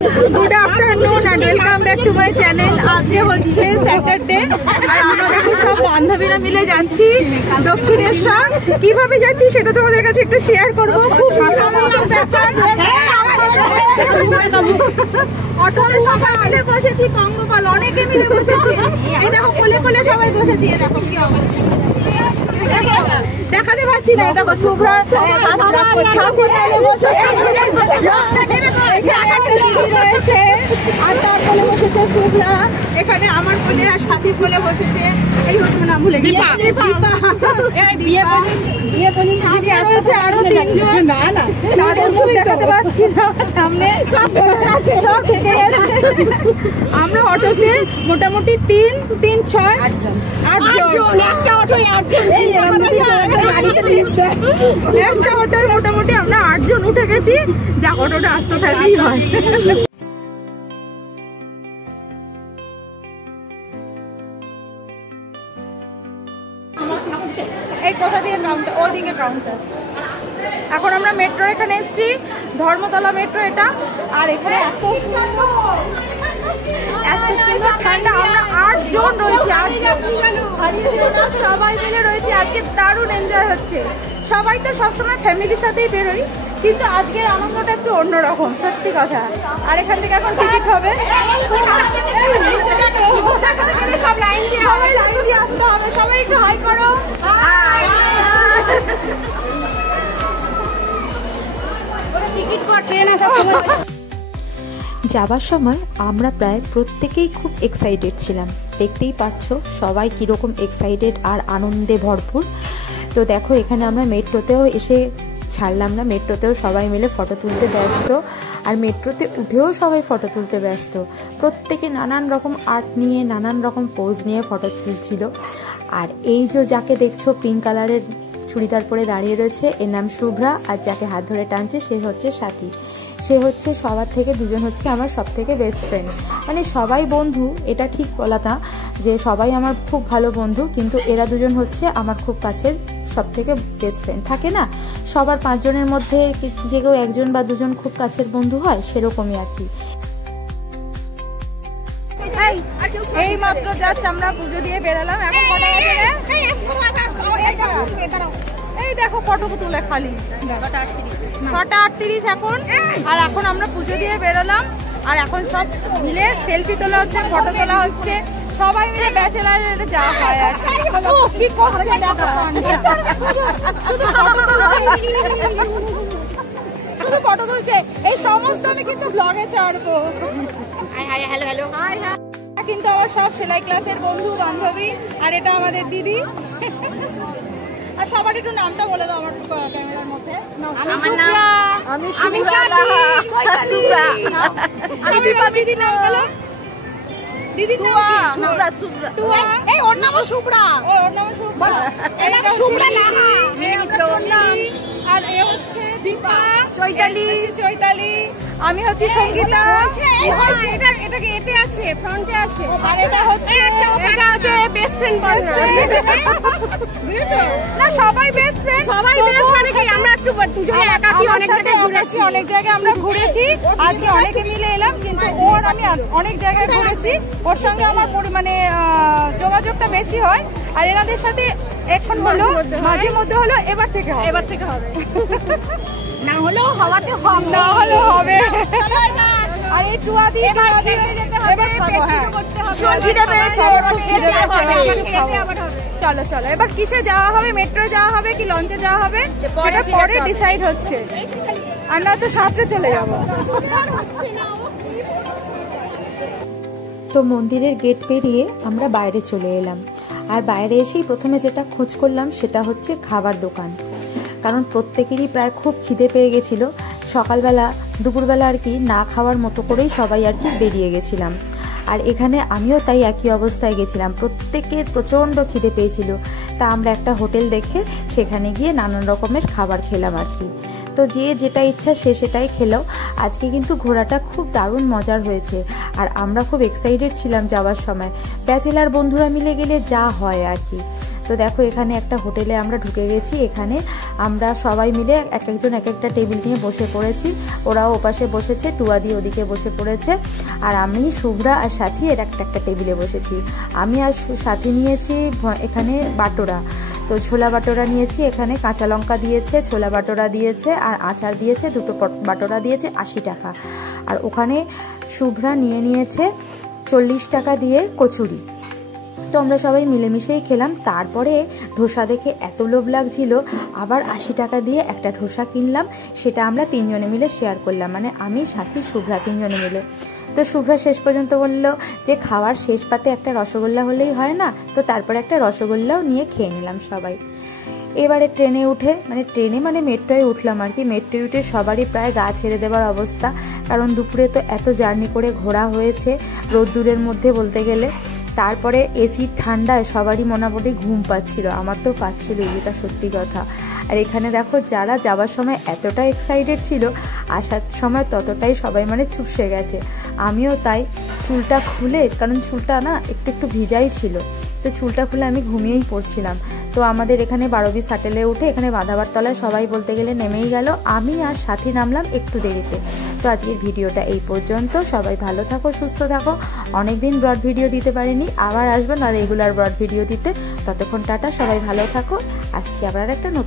Good afternoon and welcome back to my channel. आज হচ্ছে Saturday আর আমরা দেখো সব বান্ধবীরা মিলে যাচ্ছি দক্ষিণেশ্বর। কিভাবে যাচ্ছি সেটা তোমাদের কাছে একটু শেয়ার করব। খুব হাসানোর ব্যাপার। অটোতে সবাই মিলে বসেছি, পঙ্গপাল অনেকে মিলে বসেছি। এই দেখো কোলে কোলে সবাই বসেছি। দেখো কি অবস্থা, দেখাতে পারছি না। দেখো শুভ্রা রয়েছে আর তার কোলে বসেছে শুভ্রা, এখানে আমার কোলে আর সাথী কোলে বসেছে। এই হচ্ছে নাম ভুলে গেছি, রয়েছে আরো তিনজন। না না তাদের মুখ দেখাতে পারছি না, সামনে সব থেকে গেছে। আমরা অটোতে মোটামুটি 3-6 8জন। একটা অটোয় 8জন, একটা অটোয় মোটামুটি আমরা 8জন উঠে গেছি। যা অটোটা আসতে থাকলেই হয়। এই কোথা দিয়ে কাউন্টার, ওদিকে কাউন্টার। এখন আমরা মেট্রো এখানে এসেছি, ধর্মতলা মেট্রো এটা। আর এখানে এত সুন্দর ঠান্ডা। আমরা 8জন রয়েছি, সবাই মিলে রয়েছি। আজকে দারুণ এনজয় হচ্ছে। সবাই তো সবসময় ফ্যামিলির সাথেই বেরোই, কিন্তু আজকের আনন্দটা একটু অন্যরকম, সত্যি কথা। আর এখান থেকে এখন টিকিট হবে, সব লাইন দিয়ে আসতে হবে। সবাই একটু হাই করো। যাবার সময় আমরা প্রায় প্রত্যেকেই খুব এক্সাইটেড ছিলাম। দেখতেই পাচ্ছ সবাই কীরকম এক্সাইটেড আর আনন্দে ভরপুর। তো দেখো এখানে আমরা মেট্রোতেও এসে ছাড়লাম না, মেট্রোতেও সবাই মিলে ফটো তুলতে ব্যস্ত। আর মেট্রোতে উঠেও সবাই ফটো তুলতে ব্যস্ত। প্রত্যেকে নানান রকম আর্ট নিয়ে, নানান রকম পোজ নিয়ে ফটো তুলছিল। আর এই যে যাকে দেখছো পিঙ্ক কালারের চুড়িদার পরে দাঁড়িয়ে রয়েছে, এর নাম শুভ্রা। আর যাকে হাত ধরে টানছে সে হচ্ছে সাথী। সে হচ্ছে সবার থেকে দুজন হচ্ছে আমার সব থেকে বেস্ট ফ্রেন্ড। মানে সবাই বন্ধু, এটা ঠিক বলা না যে সবাই আমার খুব ভালো বন্ধু, কিন্তু এরা দুজন হচ্ছে আমার খুব কাছের সব থেকে বেস্ট ফ্রেন্ড। থাকে না সবার 5 জনের মধ্যে যে কেউ 1জন বা 2জন খুব কাছের বন্ধু হয়, সেরকমই আর কি। এই মাত্র জাস্ট আমরা পুজো দিয়ে বেরালাম। এখন এই দেখো ফটো তুলে খালি 6:38 এখন। আর এখন আমরা পুজো দিয়ে বেরোলাম। আর এখন সব মিলে সেলফি তোলা হচ্ছে, ফটো তোলা হচ্ছে। সবাই মিলে ব্যাচেলার যা হয় আর কি করছে দেখো, শুধু ফটো তুলছে। এই সমস্ত আমি কিন্তু ব্লগে ছাড়বো। Hello hello hi high. কিন্তু আমার সব সেলাই ক্লাসের বন্ধু বান্ধবী। আর এটা আমাদের দিদি। আর সবার একটু নামটা বলে দাও আমার ক্যামেরার মধ্যে। আমি দিদি নাম বলো। দিদির নাম এই ওর নাম শুভ্রা। ওর নাম শুভ্রা। এটা শুভ্রা না। আর এ হচ্ছে দীপা, চৈতালি। আমি হচ্ছে সঙ্গীতা। এটাকে এতে আছে, ফ্রন্টে আছে। আর এটা হচ্ছে বেস্ট ফ্রেন্ড। না সবাই বেস্ট ফ্রেন্ড। সবাই বেস্ট মানে কি আমরা দুজনে একাকি অনেক জায়গায় ঘুরেছি। অনেক জায়গায় আমরা ঘুরেছি। আজকে অনেকে মিলে এলাম, কিন্তু ওর আমি অনেক জায়গায় ঘুরেছি। ওর সঙ্গে আমার মানে যোগাযোগটা বেশি হয়। আর এনাদের সাথে এখন হলো মাঝে মধ্যে হলো, এবার থেকে হবে। না হলেও হওয়াতে হবে, না হলেও হবে। আর এই টুয়াদি চলো চলো এবার কিসে যাওয়া হবে, মেট্রো যাওয়া হবে কি লঞ্চে যাওয়া হবে সেটা পরে ডিসাইড হচ্ছে। আমরা তো সাথে চলে যাব। তো মন্দিরের গেট পেরিয়ে আমরা বাইরে চলে এলাম। আর বাইরে এসেই প্রথমে যেটা খোঁজ করলাম সেটা হচ্ছে খাবার দোকান। কারণ প্রত্যেকেরই প্রায় খুব খিদে পেয়ে গেছিলো। সকালবেলা দুপুরবেলা আর কি না খাওয়ার মতো করেই সবাই আর কি বেরিয়ে গেছিলাম। আর এখানে আমিও তাই একই অবস্থায় গেছিলাম, প্রত্যেকের প্রচণ্ড খিদে পেয়েছিল। তা আমরা একটা হোটেল দেখে সেখানে গিয়ে নানান রকমের খাবার খেলাম আর কি। তো যে যেটা ইচ্ছা সে সেটাই খেলো। আজকে কিন্তু ঘোরাটা খুব দারুণ মজার হয়েছে, আর আমরা খুব এক্সাইটেড ছিলাম যাওয়ার সময়। ব্যাচেলার বন্ধুরা মিলে গেলে যা হয় আর কি। তো দেখো এখানে একটা হোটেলে আমরা ঢুকে গেছি। এখানে আমরা সবাই মিলে এক একজন এক একটা টেবিল নিয়ে বসে পড়েছি। ওরাও ওপাশে বসেছে, টুয়াদি ওদিকে বসে পড়েছে, আর আমি, শুভ্রা আর সাথী এর একটা একটা টেবিলে বসেছি। আমি আর সাথী নিয়েছি এখানে বাটোরা, তো ছোলা বাটোরা নিয়েছি। এখানে কাঁচা লঙ্কা দিয়েছে, ছোলা বাটোরা দিয়েছে, আর আচার দিয়েছে, দুটো বাটোরা দিয়েছে 80 টাকা। আর ওখানে শুভ্রা নিয়েছে 40 টাকা দিয়ে কচুরি। তো আমরা সবাই মিলেমিশেই খেলাম। তারপরে ধোসা দেখে এত লোভ লাগছিল, আবার 80 টাকা দিয়ে একটা ধোসা কিনলাম। সেটা আমরা 3 জনে মিলে শেয়ার করলাম, মানে আমি, সাথী, শুভ্রা 3 জনে মিলে। তো শুভ্রা শেষ পর্যন্ত বলল যে খাওয়ার শেষ পাতে একটা রসগোল্লা হলেই হয় না, তো তারপরে একটা রসগোল্লাও নিয়ে খেয়ে নিলাম সবাই। এবারে ট্রেনে উঠে, মানে মেট্রোয় উঠলাম আর কি। মেট্রোয় উঠে সবারই প্রায় গা ছেড়ে দেওয়ার অবস্থা, কারণ দুপুরে তো এত জার্নি করে ঘোরা হয়েছে রোদ্দুরের মধ্যে বলতে গেলে। তারপরে এসির ঠান্ডায় সবারই মোটামুটি ঘুম পাচ্ছিল, আমার তো পাচ্ছিল, এটা সত্যি কথা। আর এখানে দেখো যারা যাওয়ার সময় এতটা এক্সাইটেড ছিল, আসার সময় ততটাই সবাই মানে চুপসে গেছে। আমিও তাই। চুলটা খুলে, কারণ চুলটা না একটু ভিজাই ছিল, তো চুলটা খুলে আমি ঘুমিয়েই পড়ছিলাম। তো আমাদের এখানে 12B শাটেলে উঠে এখানে বাঁধাবার তলায় সবাই বলতে গেলে নেমেই গেল। আমি আর সাথী নামলাম একটু দেরিতে। তো আজকের ভিডিওটা এই পর্যন্ত। সবাই ভালো থাকো, সুস্থ থাকো। অনেকদিন ব্রড ভিডিও দিতে পারিনি, আবার আসবো না রেগুলার ব্রড ভিডিও দিতে। ততক্ষণ টাটা, সবাই ভালো থাকো। আসছি আবার একটা নতুন